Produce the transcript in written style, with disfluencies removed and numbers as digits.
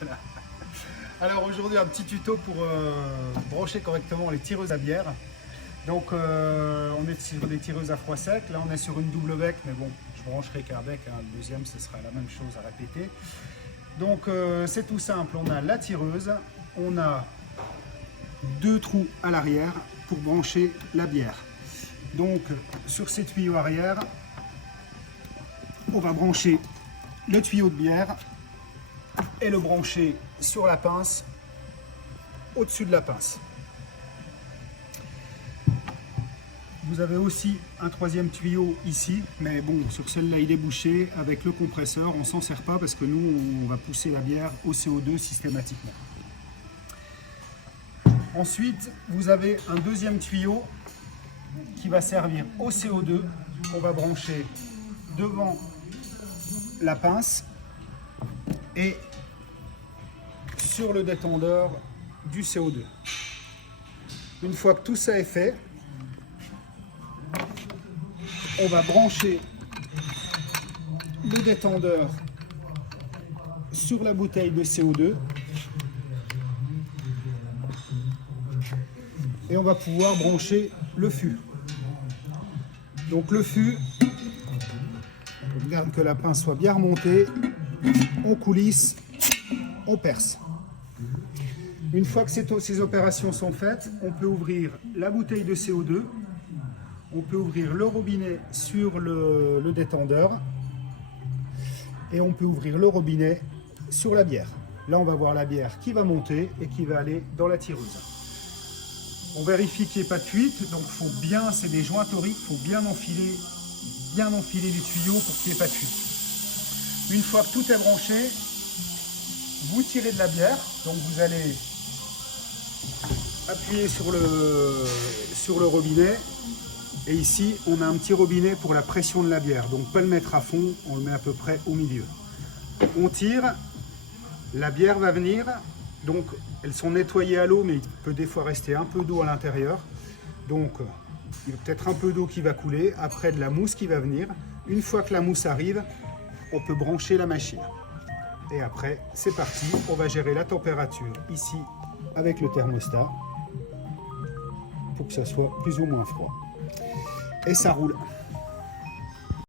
Voilà. Alors aujourd'hui, un petit tuto pour brancher correctement les tireuses à bière. Donc on est sur des tireuses à froid sec. Là on est sur une double bec, mais bon, je brancherai qu'un bec, hein. Le deuxième ce sera la même chose à répéter. Donc c'est tout simple, on a la tireuse, on a deux trous à l'arrière pour brancher la bière. Donc sur ces tuyaux arrière, on va brancher le tuyau de bière et le brancher sur la pince, au-dessus de la pince. Vous avez aussi un troisième tuyau ici, mais bon, sur celle-là il est bouché. Avec le compresseur, on s'en sert pas parce que nous, on va pousser la bière au CO2 systématiquement. Ensuite, vous avez un deuxième tuyau qui va servir au CO2. On va brancher devant la pince et sur le détendeur du CO2. Une fois que tout ça est fait, on va brancher le détendeur sur la bouteille de CO2 et on va pouvoir brancher le fût. Donc le fût, on regarde que la pince soit bien remontée, on coulisse, on perce. Une fois que ces opérations sont faites, on peut ouvrir la bouteille de CO2, on peut ouvrir le robinet sur le détendeur et on peut ouvrir le robinet sur la bière. Là, on va voir la bière qui va monter et qui va aller dans la tireuse. On vérifie qu'il n'y ait pas de fuite, donc faut bien, c'est des joints toriques, il faut bien enfiler les tuyaux pour qu'il n'y ait pas de fuite. Une fois que tout est branché, vous tirez de la bière, donc vous allez appuyer sur le robinet. Et ici, on a un petit robinet pour la pression de la bière. Donc pas le mettre à fond, on le met à peu près au milieu. On tire, la bière va venir. Donc elles sont nettoyées à l'eau, mais il peut des fois rester un peu d'eau à l'intérieur. Donc il y a peut-être un peu d'eau qui va couler, après de la mousse qui va venir. Une fois que la mousse arrive, on peut brancher la machine. Et après, c'est parti, on va gérer la température ici avec le thermostat pour que ça soit plus ou moins froid. Et ça roule.